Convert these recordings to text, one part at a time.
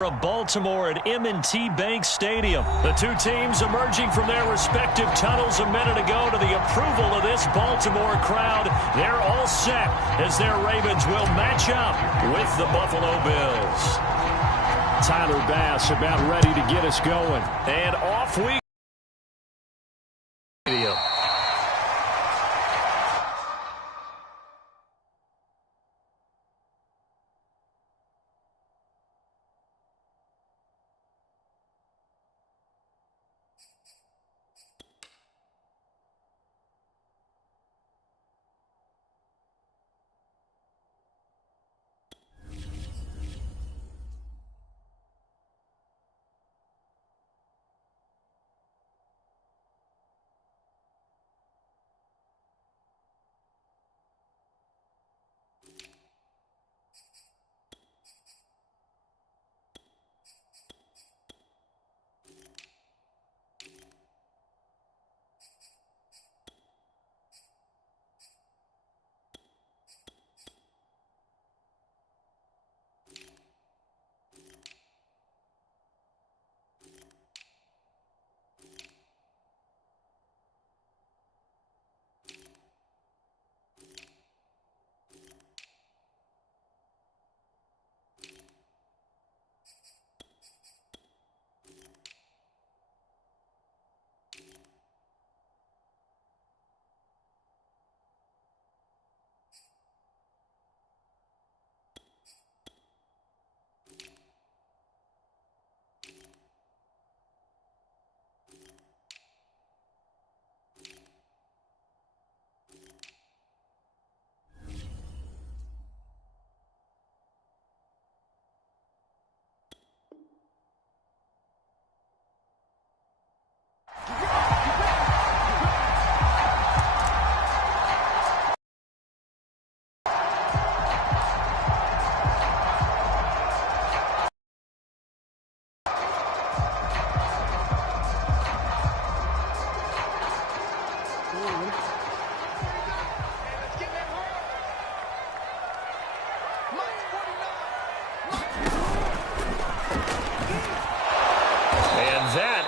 Of Baltimore at M&T Bank Stadium. The two teams emerging from their respective tunnels a minute ago to the approval of this Baltimore crowd. They're all set as their Ravens will match up with the Buffalo Bills. Tyler Bass about ready to get us going. And off we go.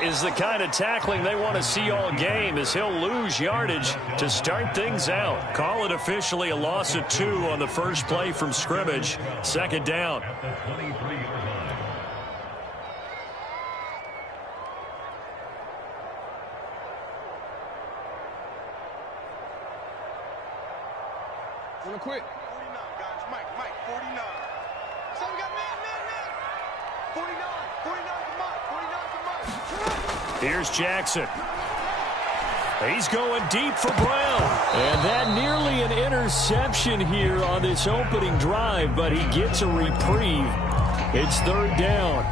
Is the kind of tackling they want to see all game, as he'll lose yardage to start things out. Call it officially a loss of 2 on the first play from scrimmage. Second down. Real quick. 49, guys. Mike, 49. So we got man. 49 for Mike. 49 for Mike. Here's Jackson. He's going deep for Brown. And that nearly an interception here on this opening drive, but he gets a reprieve. It's third down.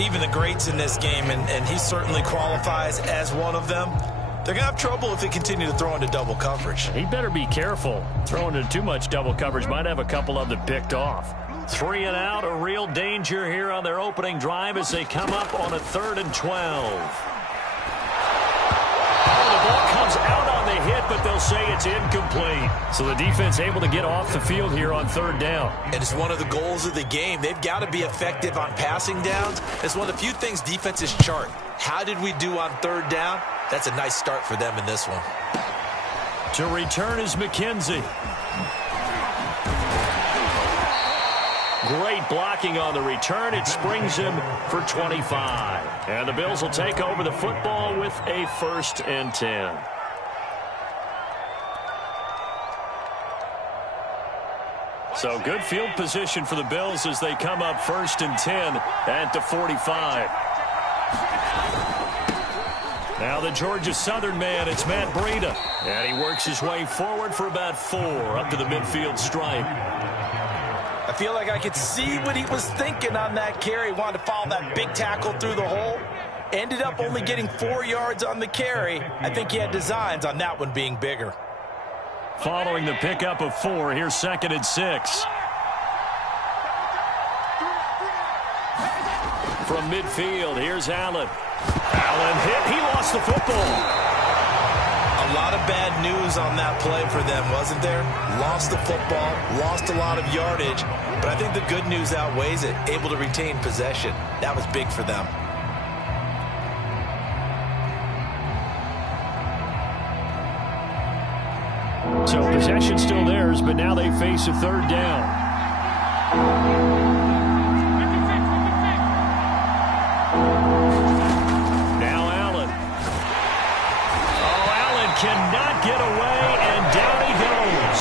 Even the greats in this game, and he certainly qualifies as one of them, they're going to have trouble if they continue to throw into double coverage. He better be careful. Throwing into too much double coverage might have a couple of them picked off. 3 and out, a real danger here on their opening drive as they come up on a 3rd and 12. The ball comes out on the hit, but they'll say it's incomplete. So the defense able to get off the field here on 3rd down. And it's one of the goals of the game. They've got to be effective on passing downs. It's one of the few things defenses chart. How did we do on 3rd down? That's a nice start for them in this one. To return is McKenzie. Great blocking on the return. It springs him for 25. And the Bills will take over the football with a 1st and 10. So good field position for the Bills as they come up 1st and 10 at the 45. Now the Georgia Southern man, it's Matt Breida. And he works his way forward for about 4 up to the midfield stripe. I feel like I could see what he was thinking on that carry. He wanted to follow that big tackle through the hole. Ended up only getting 4 yards on the carry. I think he had designs on that one being bigger. Following the pickup of 4, here's 2nd and 6. From midfield, here's Allen. Allen hit. He lost the football. A a lot of bad news on that play for them, wasn't there? Lost the football, lost a lot of yardage, but I think the good news outweighs it. Able to retain possession. That was big for them. So possession still theirs, but now they face a third down. Now Allen. Oh, Allen cannot get away, and down he goes.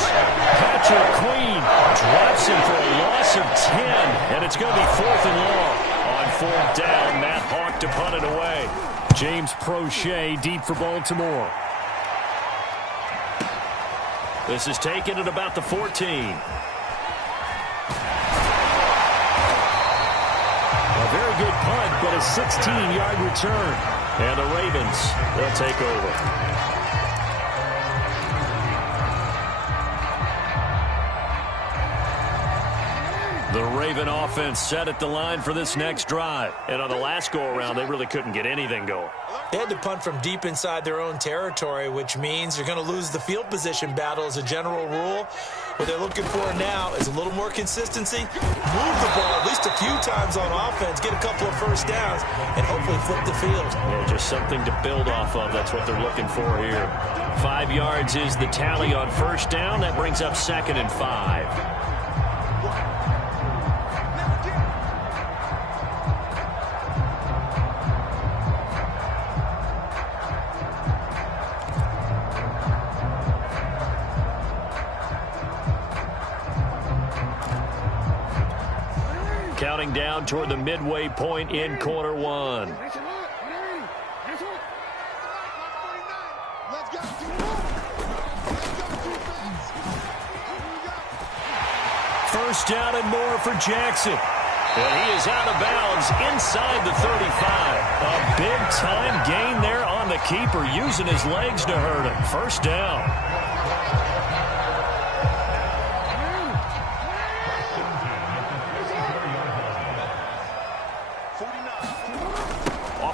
Patrick Queen drops him for a loss of 10, and it's going to be 4th and long. On 4th down, Matt Hawk to punt it away. James Prochet deep for Baltimore. This is taken at about the 14. A very good punt, but a 16-yard return. And the Ravens, they'll take over. The Raven offense set at the line for this next drive. And on the last go-around, they really couldn't get anything going. They had to punt from deep inside their own territory, which means you're going to lose the field position battle as a general rule. What they're looking for now is a little more consistency, move the ball at least a few times on offense, get a couple of first downs, and hopefully flip the field. Yeah, just something to build off of. That's what they're looking for here. 5 yards is the tally on first down. That brings up 2nd and 5. Counting down toward the midway point in quarter one. First down and more for Jackson. And he is out of bounds inside the 35. A big-time gain there on the keeper, using his legs to hurt him. First down.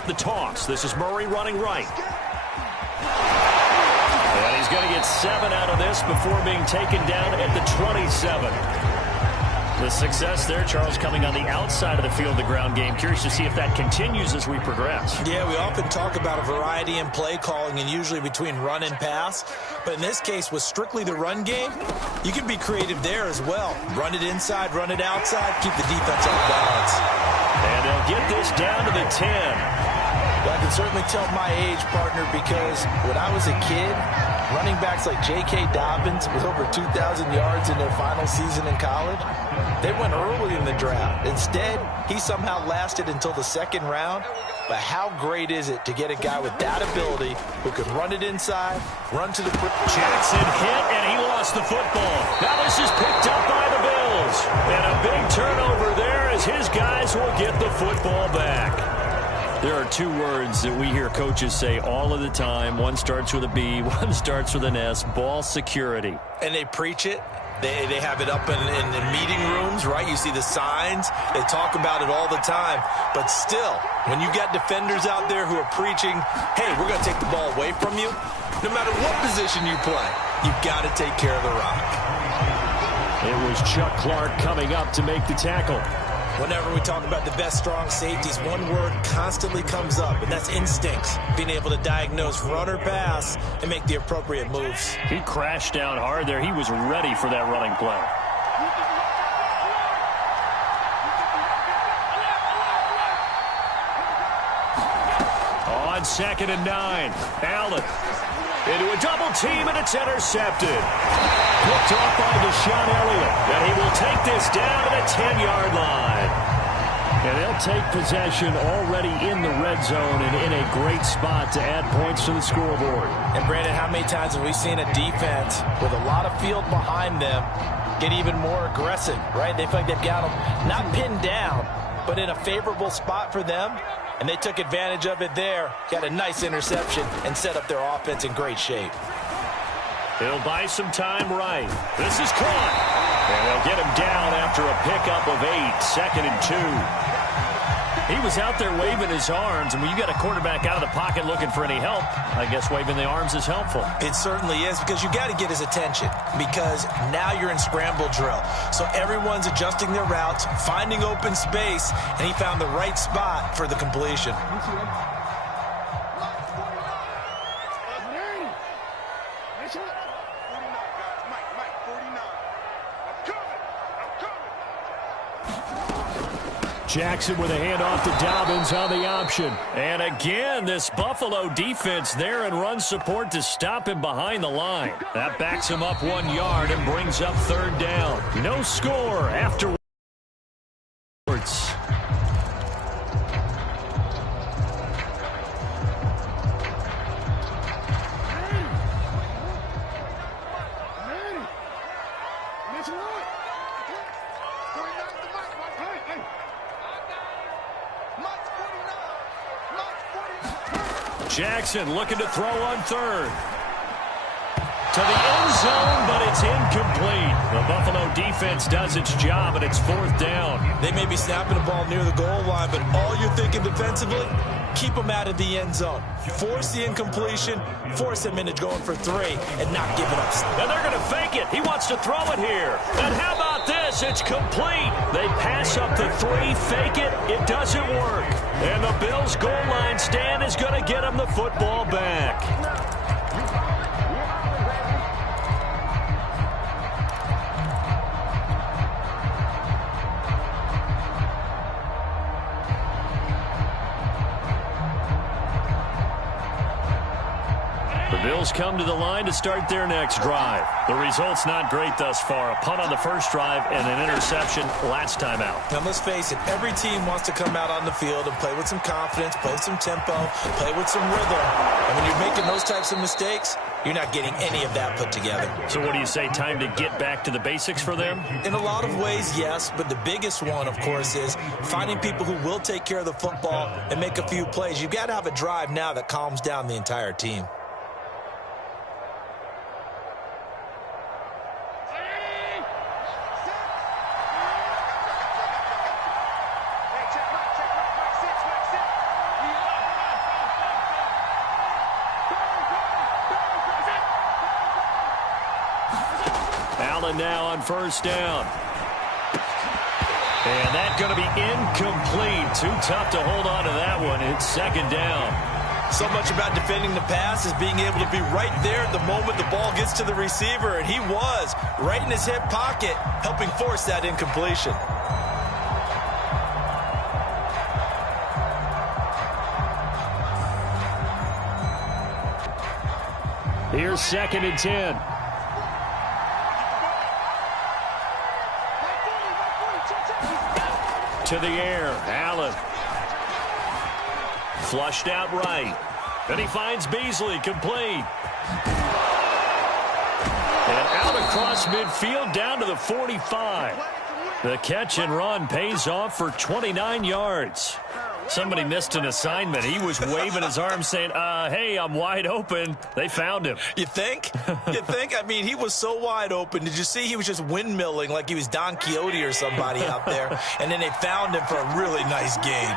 The toss. This is Murray running right. And he's going to get 7 out of this before being taken down at the 27. The success there, Charles, coming on the outside of the field, the ground game. Curious to see if that continues as we progress. Yeah, we often talk about a variety in play calling and usually between run and pass. But in this case, with strictly the run game, you can be creative there as well. Run it inside, run it outside, keep the defense off balance. And they'll get this down to the 10. Well, I can certainly tell my age, partner, because when I was a kid, running backs like J.K. Dobbins with over 2,000 yards in their final season in college, they went early in the draft. Instead, he somehow lasted until the 2nd round. But how great is it to get a guy with that ability who can run it inside, run to the... Jackson hit, and he lost the football. Now this is picked up by the Bills. And a big turnover there as his guys will get the football back. There are 2 words that we hear coaches say all of the time. One starts with a B, one starts with an S. Ball security. And they preach it. They have it up in meeting rooms, right? You see the signs. They talk about it all the time. But still, when you got defenders out there who are preaching, hey, we're going to take the ball away from you, no matter what position you play, you've got to take care of the rock. It was Chuck Clark coming up to make the tackle. Whenever we talk about the best strong safeties, one word constantly comes up, and that's instincts. Being able to diagnose run or pass and make the appropriate moves. He crashed down hard there. He was ready for that running play. On 2nd and 9, Allen into a double team, and it's intercepted. Picked off by Deshaun Elliott, and he will take this down to the 10-yard line. And they'll take possession already in the red zone and in a great spot to add points to the scoreboard. And Brandon, how many times have we seen a defense with a lot of field behind them get even more aggressive, right? They feel like they've got them not pinned down, but in a favorable spot for them. And they took advantage of it there, got a nice interception, and set up their offense in great shape. He'll buy some time right. This is caught. And they'll get him down after a pickup of 8, 2nd and 2. He was out there waving his arms, and when you got a quarterback out of the pocket looking for any help, I guess waving the arms is helpful. It certainly is, because you got to get his attention, because now you're in scramble drill. So everyone's adjusting their routes, finding open space, and he found the right spot for the completion. Jackson with a handoff to Dobbins on the option. And again, this Buffalo defense there in run support to stop him behind the line. That backs him up 1 yard and brings up third down. No score afterwards. Jackson looking to throw on third. To the end zone, but it's incomplete. The Buffalo defense does its job, and it's fourth down. They may be snapping the ball near the goal line, but all you're thinking defensively, keep them out of the end zone. Force the incompletion, force them into going for three, and not give it up. And they're going to fake it. He wants to throw it here. And how about this? It's complete. They pass up the three, fake it. It doesn't work. And the Bills' goal line stand is going to get them the football back. The Bills come to the line to start their next drive. The result's not great thus far. A punt on the first drive and an interception last time out. Now, let's face it, every team wants to come out on the field and play with some confidence, play with some tempo, play with some rhythm. And when you're making those types of mistakes, you're not getting any of that put together. So what do you say, time to get back to the basics for them? In a lot of ways, yes, but the biggest one, of course, is finding people who will take care of the football and make a few plays. You've got to have a drive now that calms down the entire team. Now on first down. And that's going to be incomplete. Too tough to hold on to that one. It's second down. So much about defending the pass is being able to be right there at the moment the ball gets to the receiver, and he was right in his hip pocket, helping force that incompletion. Here's second and 10. To the air, Allen. Flushed out right. Then he finds Beasley, complete. And out across midfield down to the 45. The catch and run pays off for 29 yards. Somebody missed an assignment. He was waving his arms saying, hey, I'm wide open. They found him. You think? You think? I mean, he was so wide open. Did you see he was just windmilling like he was Don Quixote or somebody out there? And then they found him for a really nice gain.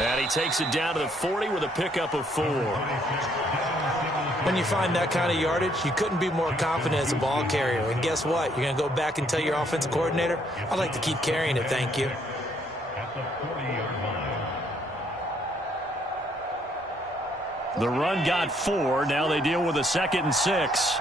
And he takes it down to the 40 with a pickup of 4. When you find that kind of yardage, you couldn't be more confident as a ball carrier. And guess what? You're going to go back and tell your offensive coordinator, I'd like to keep carrying it, thank you. The run got 4. Now they deal with a 2nd and 6.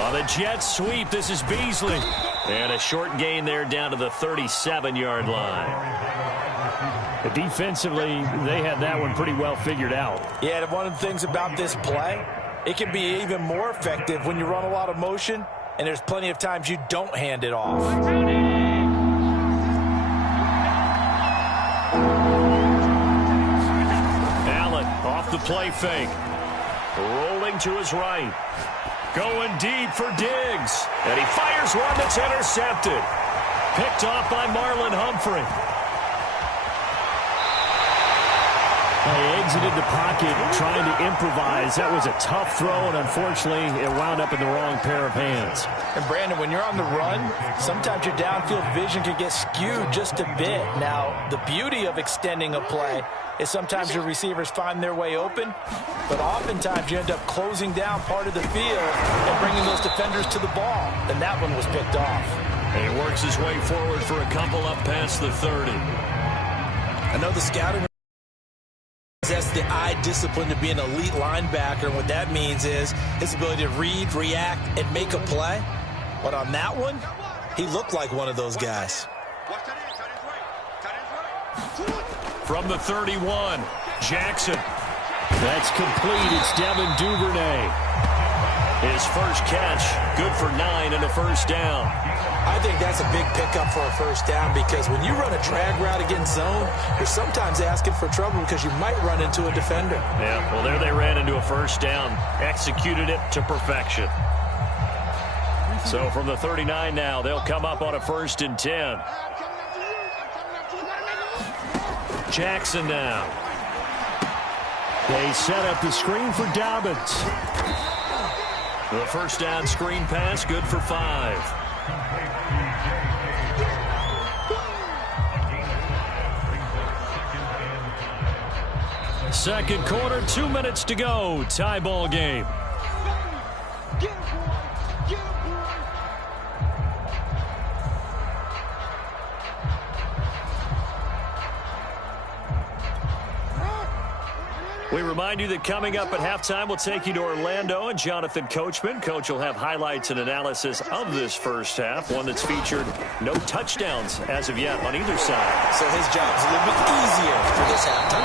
On the jet sweep, this is Beasley. And a short gain there down to the 37-yard line. Defensively, they had that one pretty well figured out. Yeah, and one of the things about this play, it can be even more effective when you run a lot of motion, and there's plenty of times you don't hand it off. Allen off the play fake. Rolling to his right. Going deep for Diggs. And he fires one that's intercepted. Picked off by Marlon Humphrey. They exited the pocket trying to improvise. That was a tough throw, and unfortunately, it wound up in the wrong pair of hands. And Brandon, when you're on the run, sometimes your downfield vision can get skewed just a bit. Now, the beauty of extending a play is sometimes your receivers find their way open, but oftentimes you end up closing down part of the field and bringing those defenders to the ball. And that one was picked off. And he works his way forward for a couple up past the 30. I know the scouting possess the eye discipline to be an elite linebacker, and what that means is his ability to read, react, and make a play. But on that one, he looked like one of those guys. From the 31, Jackson. That's complete. It's Devin Duvernay. His first catch, good for 9 and a first down. I think that's a big pickup for a first down, because when you run a drag route against zone, you're sometimes asking for trouble because you might run into a defender. Yeah, well, there they ran into a first down. Executed it to perfection. So from the 39 now, they'll come up on a 1st and 10. Jackson now. They set up the screen for Dobbins. The first down screen pass, good for 5. Second quarter, 2 minutes to go. Tie ball game. We remind you that coming up at halftime, we'll take you to Orlando and Jonathan Coachman. Coach will have highlights and analysis of this first half, one that's featured no touchdowns as of yet on either side. So his job's a little bit easier for this halftime.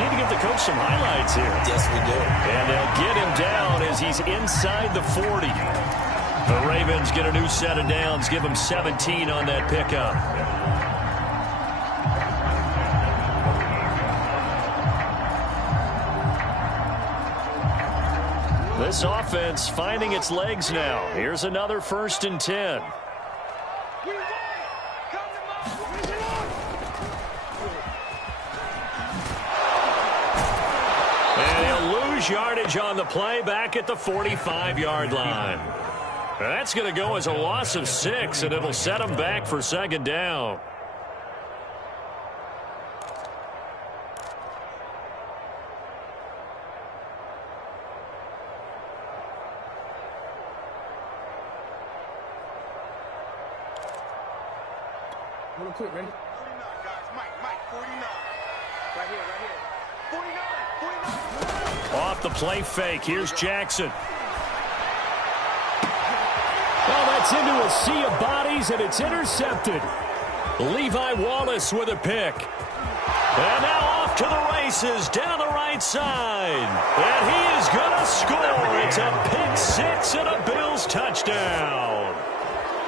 Need to give the coach some highlights here. Yes, we do. And they'll get him down as he's inside the 40. The Ravens get a new set of downs, give him 17 on that pickup. This offense finding its legs now. Here's another 1st and 10. And he'll lose yardage on the play back at the 45-yard line. That's going to go as a loss of 6, and it'll set him back for 2nd down. Real quick, ready? 49, guys. Mike, 49. Right here. 49. Off the play fake. Here's Jackson. Well, that's into a sea of bodies, and it's intercepted. Levi Wallace with a pick. And now off to the races down the right side. And he is going to score. It's a pick 6 and a Bills touchdown.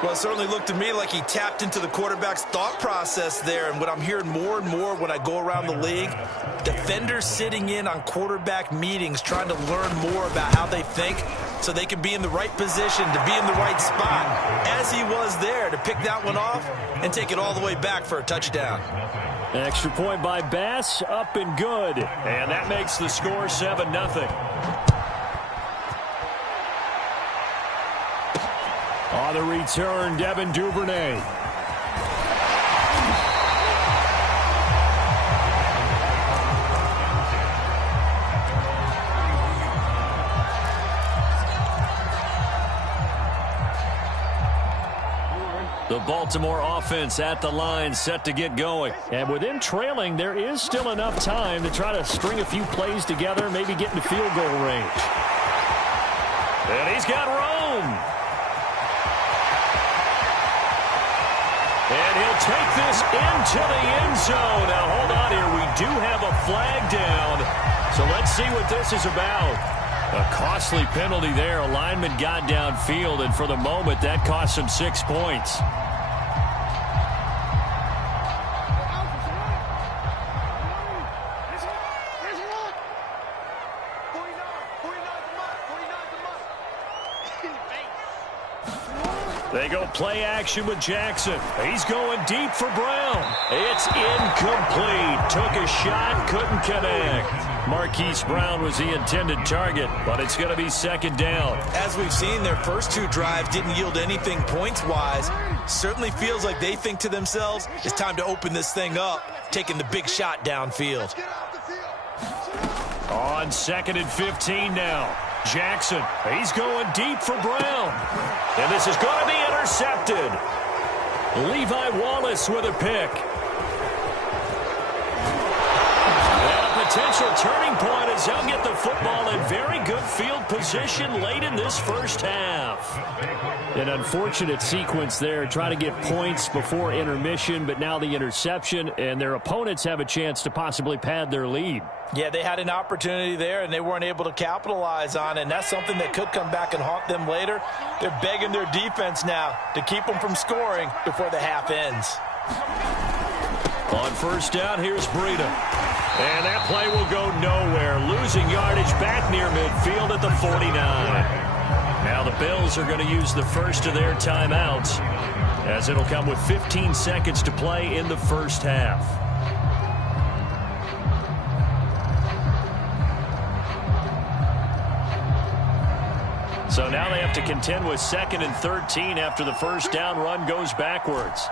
Well, it certainly looked to me like he tapped into the quarterback's thought process there. And what I'm hearing more and more when I go around the league, defenders sitting in on quarterback meetings trying to learn more about how they think so they can be in the right position to be in the right spot, as he was there to pick that one off and take it all the way back for a touchdown. An extra point by Bass, up and good. And that makes the score 7-0. On the return, Devin Duvernay. The Baltimore offense at the line, set to get going. And with them trailing, there is still enough time to try to string a few plays together, maybe get into field goal range. And he's got room. And he'll take this into the end zone. Now, hold on here. We do have a flag down. So let's see what this is about. A costly penalty there. A lineman got downfield, and for the moment, that cost him 6 points. They go play action with Jackson. He's going deep for Brown. It's incomplete. Took a shot, couldn't connect. Marquise Brown was the intended target, but it's going to be second down. As we've seen, their first two drives didn't yield anything points-wise. Certainly feels like they think to themselves, it's time to open this thing up, taking the big shot downfield. On 2nd and 15 now. Jackson, he's going deep for Brown. And this is going to be intercepted. Levi Wallace with a pick. And a potential turning point as they'll get the football in very good field position late in this first half. An unfortunate sequence there, trying to get points before intermission, but now the interception, and their opponents have a chance to possibly pad their lead. Yeah, they had an opportunity there, and they weren't able to capitalize on it, and that's something that could come back and haunt them later. They're begging their defense now to keep them from scoring before the half ends. On first down, here's Breida. And that play will go nowhere. Losing yardage back near midfield at the 49. Now the Bills are going to use the first of their timeouts, as it'll come with 15 seconds to play in the first half. So now they have to contend with 2nd and 13 after the first down run goes backwards.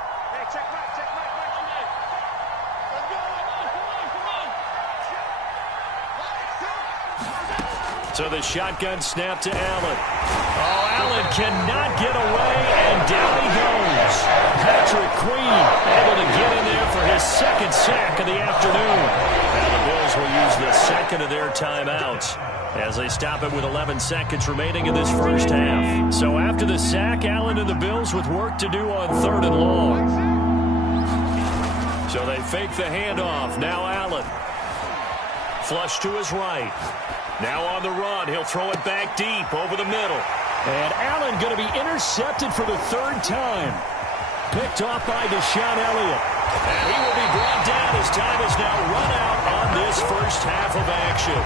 So the shotgun snap to Allen. Oh, Allen cannot get away, and down he goes. Patrick Queen able to get in there for his second sack of the afternoon. Now the Bills will use the second of their timeouts as they stop it with 11 seconds remaining in this first half. So after the sack, Allen and the Bills with work to do on 3rd and long. So they fake the handoff. Now Allen. Flush to his right. Now on the run, he'll throw it back deep over the middle. And Allen going to be intercepted for the 3rd time. Picked off by Deshaun Elliott. And he will be brought down as time is now run out on this first half of action.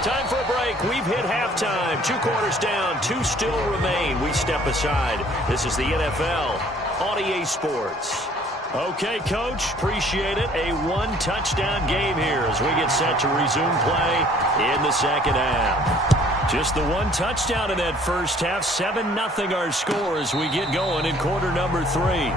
Time for a break. We've hit halftime. 2 quarters down, 2 still remain. We step aside. This is the NFL on EA Sports. Okay, Coach, appreciate it. A 1-touchdown game here as we get set to resume play in the second half. Just the 1 touchdown in that first half. 7-0 our score as we get going in quarter number 3.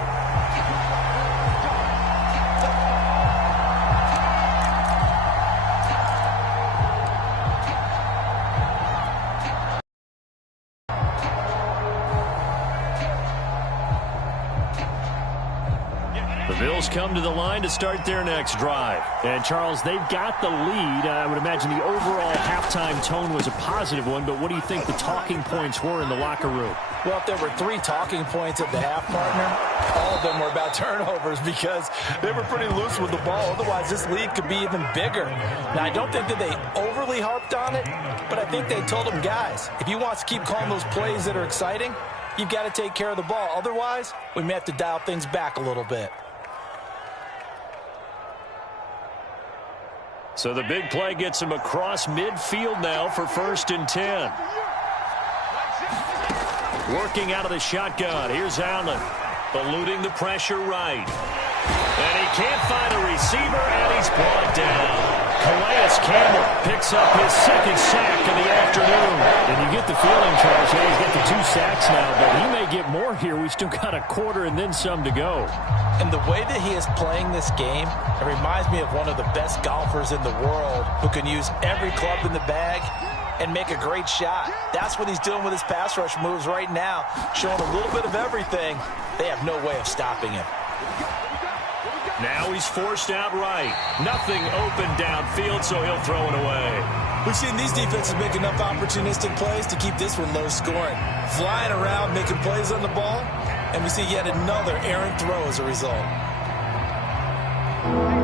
Bills come to the line to start their next drive. And, Charles, they've got the lead. I would imagine the overall halftime tone was a positive one, but what do you think the talking points were in the locker room? Well, if there were 3 talking points at the half, partner, all of them were about turnovers because they were pretty loose with the ball. Otherwise, this lead could be even bigger. Now, I don't think that they overly harped on it, but I think they told them, guys, if you want to keep calling those plays that are exciting, you've got to take care of the ball. Otherwise, we may have to dial things back a little bit. So the big play gets him across midfield now for 1st and 10. Working out of the shotgun. Here's Allen. Eluding the pressure right. And he can't find a receiver, and he's brought down. Calais Campbell picks up his 2nd sack of the afternoon. And you get the feeling, Charles, he's got the 2 sacks now, but he may get more here. We still got a quarter and then some to go. And the way that he is playing this game, it reminds me of one of the best golfers in the world who can use every club in the bag and make a great shot. That's what he's doing with his pass rush moves right now, showing a little bit of everything. They have no way of stopping him. Now he's forced out right. Nothing open downfield, so he'll throw it away. We've seen these defenses make enough opportunistic plays to keep this one low scoring. Flying around, making plays on the ball, and we see yet another errant throw as a result.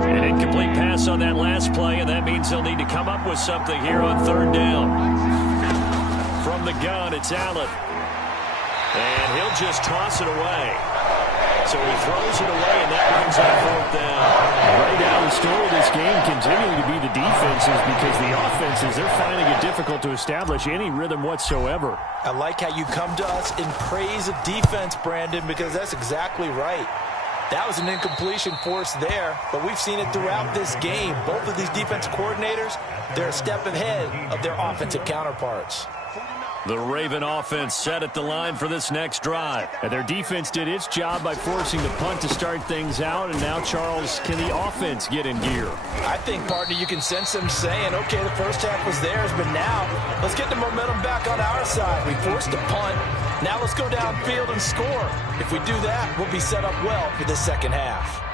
An incomplete pass on that last play, and that means they'll need to come up with something here on 3rd down. From the gun, it's Allen. And he'll just toss it away. So he throws it away, and that brings up fourth down. Right now, the story of this game continuing to be the defenses, because the offenses, they're finding it difficult to establish any rhythm whatsoever. I like how you come to us in praise of defense, Brandon, because that's exactly right. That was an incompletion force there, but we've seen it throughout this game. Both of these defense coordinators, they're a step ahead of their offensive counterparts. The Raven offense set at the line for this next drive. And their defense did its job by forcing the punt to start things out, and now, Charles, can the offense get in gear? I think, partner, you can sense them saying, okay, the first half was theirs, but now let's get the momentum back on our side. We forced a punt. Now let's go downfield and score. If we do that, we'll be set up well for the second half.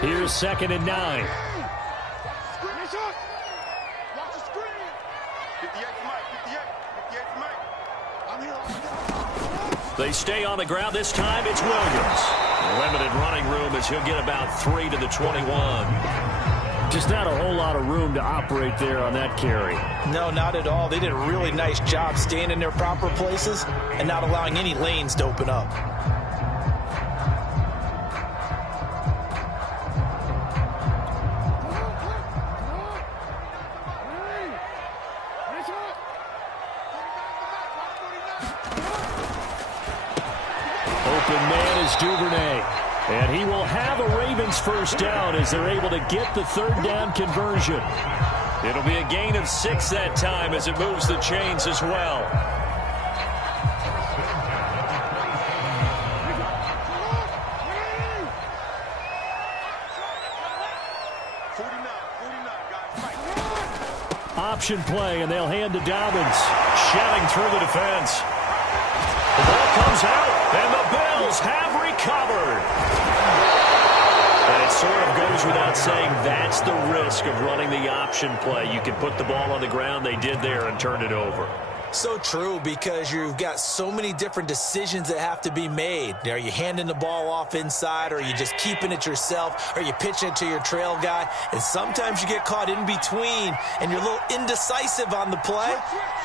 Here's 2nd and 9. They stay on the ground. This time it's Williams. Limited running room as he'll get about 3 to the 21. Just not a whole lot of room to operate there on that carry. No, not at all. They did a really nice job staying in their proper places and not allowing any lanes to open up. Open man is Duvernay. And he will have a Ravens first down as they're able to get the third down conversion. It'll be a gain of 6 that time as it moves the chains as well. Option play, and they'll hand to Dobbins. Shelling through the defense. The ball comes out, and the Bills have recovered. And it sort of goes without saying that's the risk of running the option play. You can put the ball on the ground. They did there and turned it over. So true, because you've got so many different decisions that have to be made. Are you handing the ball off inside, or are you just keeping it yourself? Are you pitching it to your trail guy? And sometimes you get caught in between, and you're a little indecisive on the play,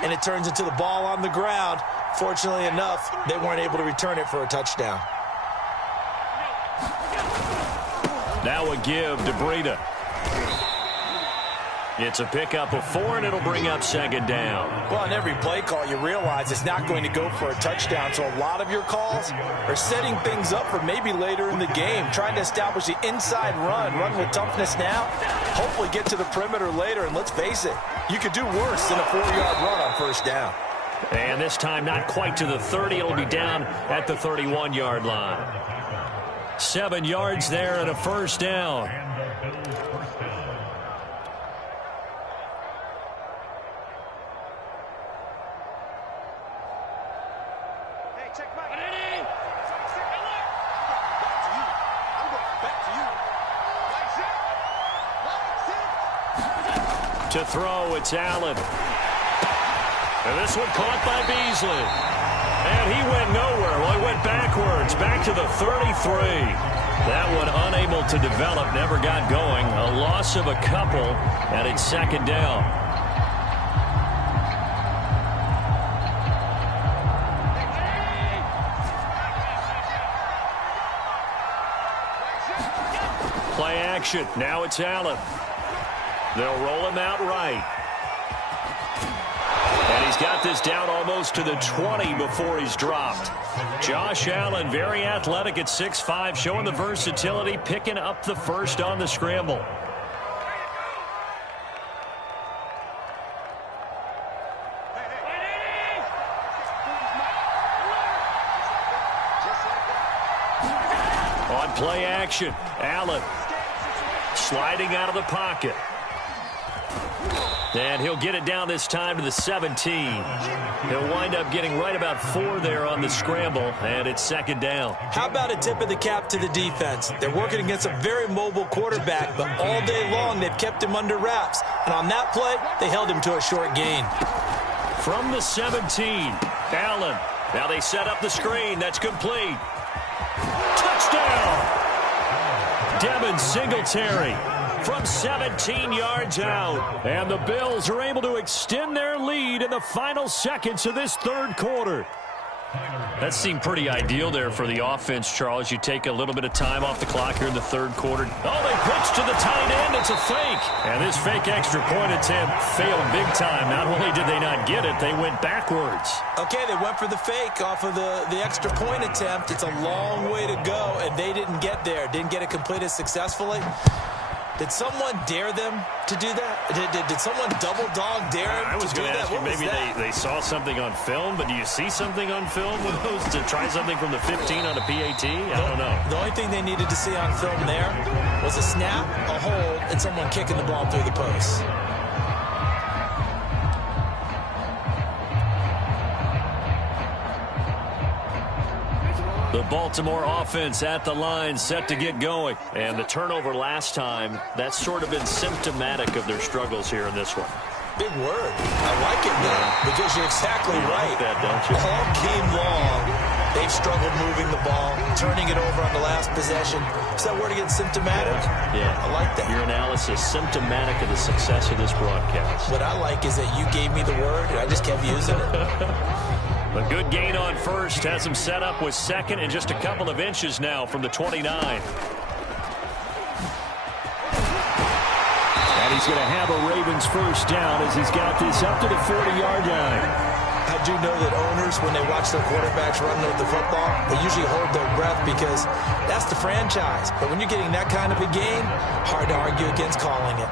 and it turns into the ball on the ground. Fortunately enough, they weren't able to return it for a touchdown. Now a give to Breida. It's a pickup of 4, and it'll bring up 2nd down. Well, on every play call, you realize it's not going to go for a touchdown. So a lot of your calls are setting things up for maybe later in the game, trying to establish the inside run with toughness now, hopefully get to the perimeter later. And let's face it, you could do worse than a 4-yard run on first down. And this time not quite to the 30. It'll be down at the 31-yard line. 7 yards there and a first down. To throw, it's Allen. And this one caught by Beasley. And he went nowhere. Well, he went backwards, back to the 33. That one unable to develop, never got going. A loss of a couple, and it's 2nd down. Play action. Now it's Allen. They'll roll him out right. And he's got this down almost to the 20 before he's dropped. Josh Allen, very athletic at 6'5", showing the versatility, picking up the first on the scramble. On play action, Allen sliding out of the pocket. And he'll get it down this time to the 17. He'll wind up getting right about 4 there on the scramble, and it's 2nd down. How about a tip of the cap to the defense? They're working against a very mobile quarterback, but all day long they've kept him under wraps. And on that play, they held him to a short gain. From the 17, Allen. Now they set up the screen. That's complete. Touchdown! Devin Singletary. from 17 yards out. And the Bills are able to extend their lead in the final seconds of this third quarter. That seemed pretty ideal there for the offense, Charles. You take a little bit of time off the clock here in the third quarter. Oh, they pitch to the tight end. It's a fake. And this fake extra point attempt failed big time. Not only did they not get it, they went backwards. Okay, they went for the fake off of the extra point attempt. It's a long way to go, and they didn't get there. Didn't get it completed successfully. Did someone dare them to do that? Did someone double dog dare them I was to do going to that? ask you, maybe they saw something on film, but do you see something on film with those to try something from the 15 on a PAT? I don't know. The only thing they needed to see on film there was a snap, a hold, and someone kicking the ball through the post. The Baltimore offense at the line, set to get going. And the turnover last time, that's sort of been symptomatic of their struggles here in this one. Big word. I like it, though, because you're exactly right. Like that, don't you? All game long, they've struggled moving the ball, turning it over on the last possession. Is that word again, symptomatic? Yeah. I like that. Your analysis, symptomatic of the success of this broadcast. What I like is that you gave me the word, and I just kept using it. A good gain on first has him set up with second and just a couple of inches now from the 29. And he's going to have a Ravens first down as he's got this up to the 40-yard line. I do know that owners, when they watch their quarterbacks running with the football, they usually hold their breath because that's the franchise. But when you're getting that kind of a game, hard to argue against calling it.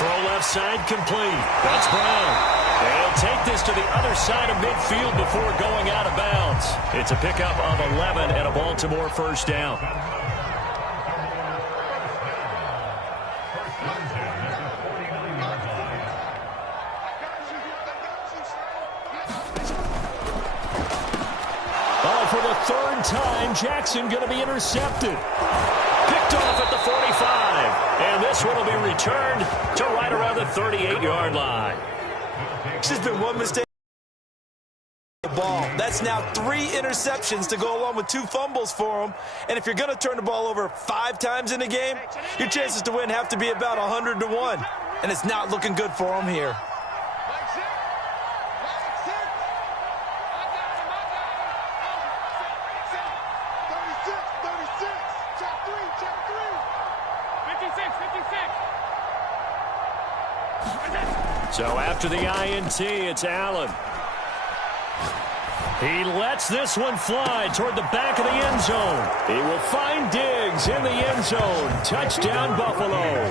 Throw left side complete. That's Brown. And he'll take this to the other side of midfield before going out of bounds. It's a pickup of 11 and a Baltimore first down. Oh, for the third time, Jackson going to be intercepted. Picked off at the 45. And this one will be returned to right around the 38-yard line. It's just been one mistake. The ball. That's now 3 interceptions to go along with 2 fumbles for him. And if you're going to turn the ball over 5 times in a game, your chances to win have to be about 100-1. And it's not looking good for him here. So after the INT, it's Allen. He lets this one fly toward the back of the end zone. He will find Diggs in the end zone. Touchdown, Buffalo.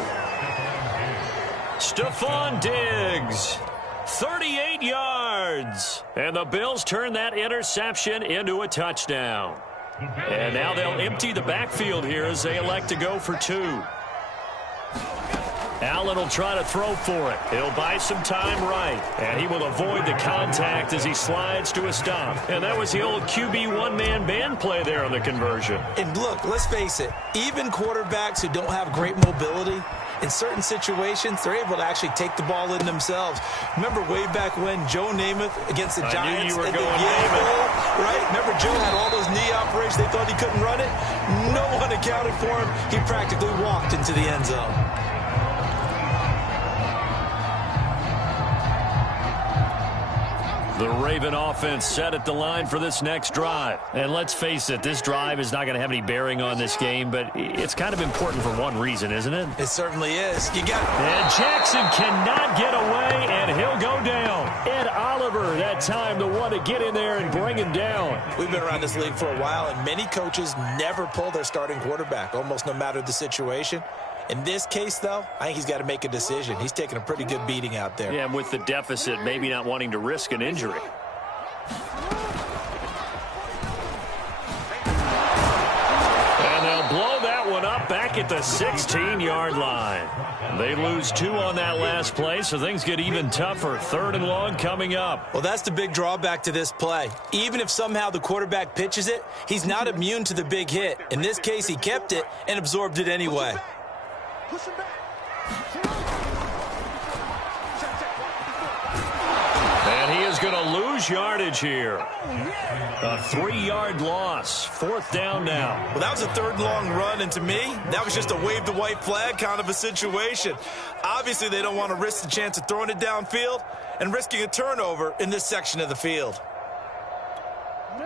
Stephon Diggs, 38 yards. And the Bills turn that interception into a touchdown. And now they'll empty the backfield here as they elect to go for 2. Allen will try to throw for it. He'll buy some time right. And he will avoid the contact as he slides to a stop. And that was the old QB one-man band play there on the conversion. And look, let's face it, even quarterbacks who don't have great mobility, in certain situations, they're able to actually take the ball in themselves. Remember way back when Joe Namath against the Giants? I knew you were going Namath. Right? Remember Joe had all those knee operations. They thought he couldn't run it. No one accounted for him. He practically walked into the end zone. The Raven offense set at the line for this next drive. And let's face it, this drive is not going to have any bearing on this game, but it's kind of important for one reason, isn't it? It certainly is. You got it. And Jackson cannot get away, and he'll go down. Ed Oliver, that time, the one to get in there and bring him down. We've been around this league for a while, and many coaches never pull their starting quarterback, almost no matter the situation. In this case, though, I think he's got to make a decision. He's taking a pretty good beating out there. Yeah, and with the deficit, maybe not wanting to risk an injury. And they'll blow that one up back at the 16-yard line. They lose 2 on that last play, so things get even tougher. 3rd and long coming up. Well, that's the big drawback to this play. Even if somehow the quarterback pitches it, he's not immune to the big hit. In this case, he kept it and absorbed it anyway. Push him back. And he is going to lose yardage here. A 3-yard loss. 4th down now. Well, that was a 3rd and long run, and to me, that was just a wave the white flag kind of a situation. Obviously, they don't want to risk the chance of throwing it downfield and risking a turnover in this section of the field.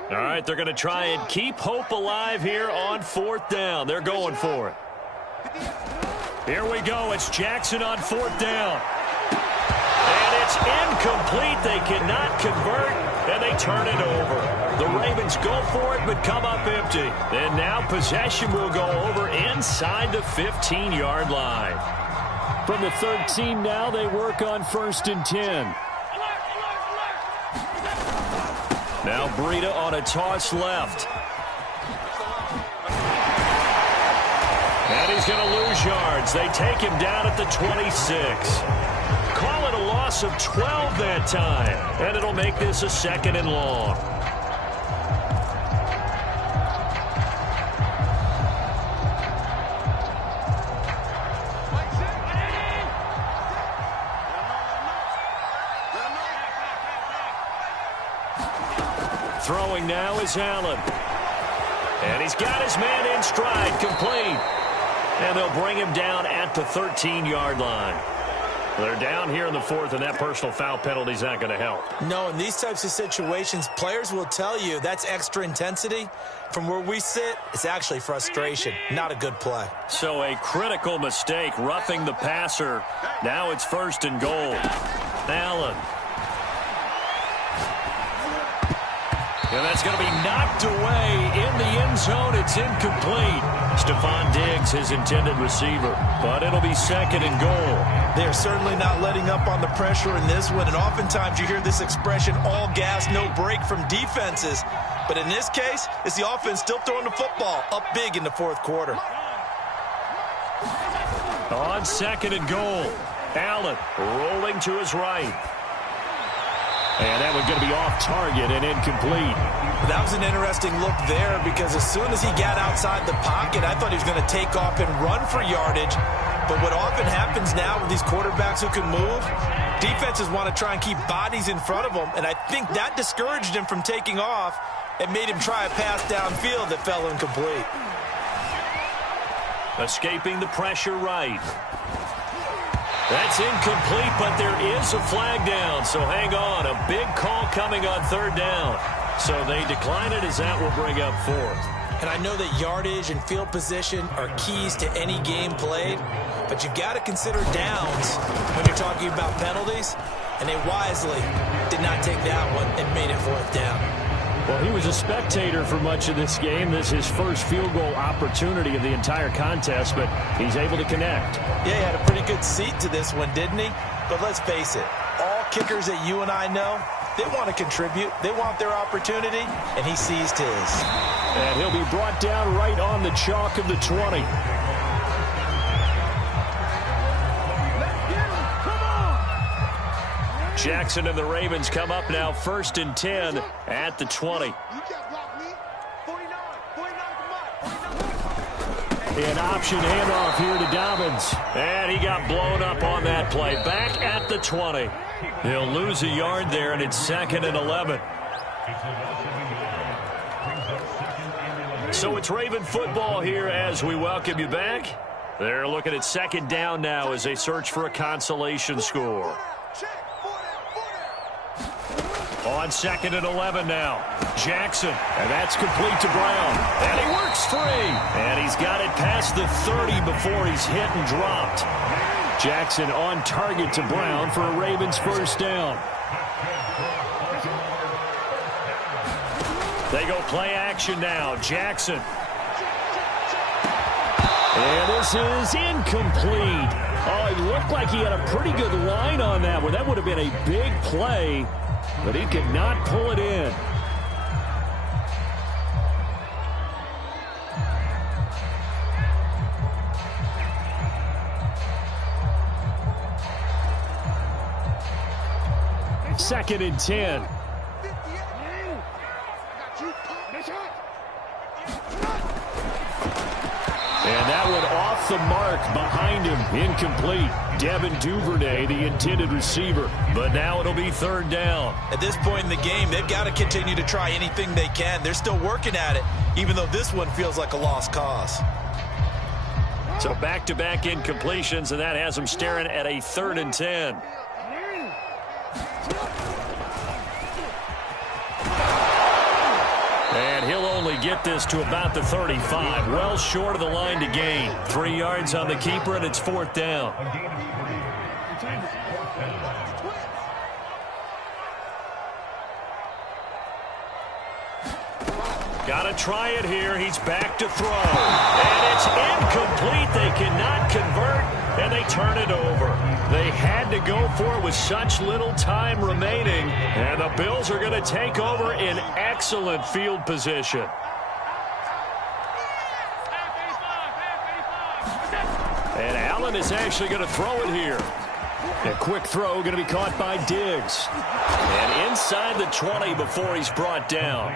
All right, they're going to try and keep hope alive here on 4th down. They're going for it. Here we go. It's Jackson on 4th down. And it's incomplete. They cannot convert, and they turn it over. The Ravens go for it, but come up empty. And now possession will go over inside the 15-yard line. From the 13 now, they work on 1st and 10. Now Breida on a toss left. And he's going to lose yards. They take him down at the 26. Call it a loss of 12 that time. And it'll make this a 2nd and long. Throwing now is Allen. And he's got his man in stride, complete. And they'll bring him down at the 13-yard line. They're down here in the 4th, and that personal foul penalty is not going to help. No, in these types of situations, players will tell you that's extra intensity. From where we sit, it's actually frustration. Not a good play. So a critical mistake, roughing the passer. Now it's 1st and goal. Allen. And that's going to be knocked away in the end zone. It's incomplete. Stephon Diggs, his intended receiver. But it'll be 2nd and goal. They're certainly not letting up on the pressure in this one. And oftentimes you hear this expression, all gas, no break from defenses. But in this case, it's the offense still throwing the football up big in the 4th quarter. On 2nd and goal. Allen rolling to his right. And that one's going to be off target and incomplete. That was an interesting look there because as soon as he got outside the pocket, I thought he was going to take off and run for yardage. But what often happens now with these quarterbacks who can move, defenses want to try and keep bodies in front of them. And I think that discouraged him from taking off and made him try a pass downfield that fell incomplete. Escaping the pressure right. That's incomplete, but there is a flag down, so hang on. A big call coming on 3rd down. So they decline it as that will bring up 4th. And I know that yardage and field position are keys to any game played, but you've got to consider downs when you're talking about penalties, and they wisely did not take that one and made it 4th down. Well, he was a spectator for much of this game. This is his first field goal opportunity of the entire contest, but he's able to connect. Yeah, he had a pretty good seat to this one, didn't he? But let's face it, all kickers that you and I know, they want to contribute. They want their opportunity, and he seized his. And he'll be brought down right on the chalk of the 20. Jackson and the Ravens come up now 1st and 10 at the 20. An option handoff here to Dobbins. And he got blown up on that play. Back at the 20. He'll lose a yard there, and it's 2nd and 11. So it's Raven football here as we welcome you back. They're looking at 2nd down now as they search for a consolation score. On 2nd and 11 now. Jackson. And that's complete to Brown. And he works free. And he's got it past the 30 before he's hit and dropped. Jackson on target to Brown for a Ravens 1st down. They go play action now. Jackson. And this is incomplete. Oh, it looked like he had a pretty good line on that one. That would have been a big play. But he could not pull it in. Second and 10. And that one off off the mark behind him. Incomplete. Devin Duvernay, the intended receiver. But now it'll be third down. At this point in the game, they've got to continue to try anything they can. They're still working at it, even though this one feels like a lost cause. So back-to-back incompletions, and that has them staring at a 3rd and 10. And he'll only get this to about the 35. Well short of the line to gain. 3 yards on the keeper, and it's 4th down. Got to try it here. He's back to throw. And it's incomplete. They cannot convert, and they turn it over. They had to go for it with such little time remaining, and the Bills are going to take over in excellent field position. And Allen is actually going to throw it here. A quick throw going to be caught by Diggs. And inside the 20 before he's brought down.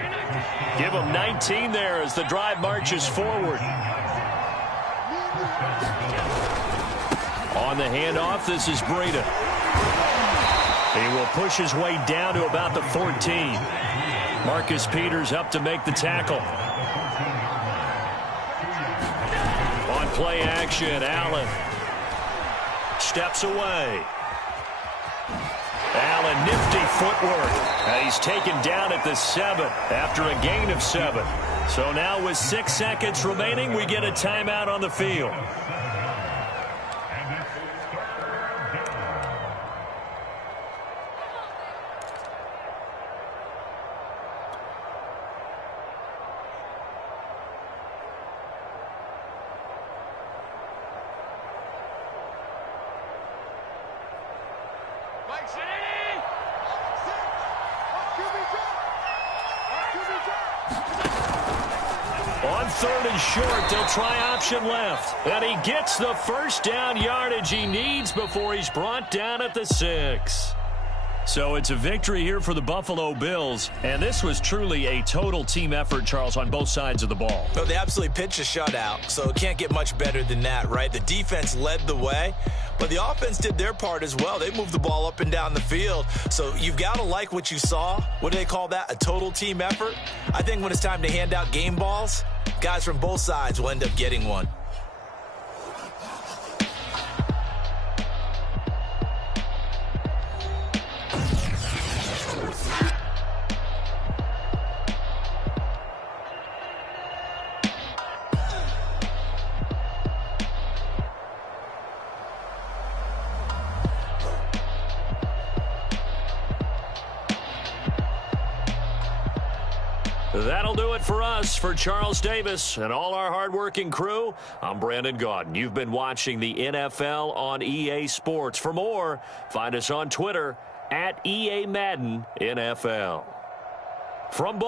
Give him 19 there as the drive marches forward. On the handoff, this is Breida. He will push his way down to about the 14. Marcus Peters up to make the tackle. On play action, Allen steps away. Allen, nifty footwork. And he's taken down at the 7 after a gain of 7. So now with 6 seconds remaining, we get a timeout on the field. On 3rd and short, they'll try option left. And he gets the first down yardage he needs before he's brought down at the 6. So it's a victory here for the Buffalo Bills. And this was truly a total team effort, Charles, on both sides of the ball. Well, they absolutely pitched a shutout, so it can't get much better than that, right? The defense led the way, but the offense did their part as well. They moved the ball up and down the field. So you've got to like what you saw. What do they call that? A total team effort? I think when it's time to hand out game balls, guys from both sides will end up getting one. That'll do it for us. For Charles Davis and all our hardworking crew, I'm Brandon Gaudin. You've been watching the NFL on EA Sports. For more, find us on Twitter @EA Madden NFL. From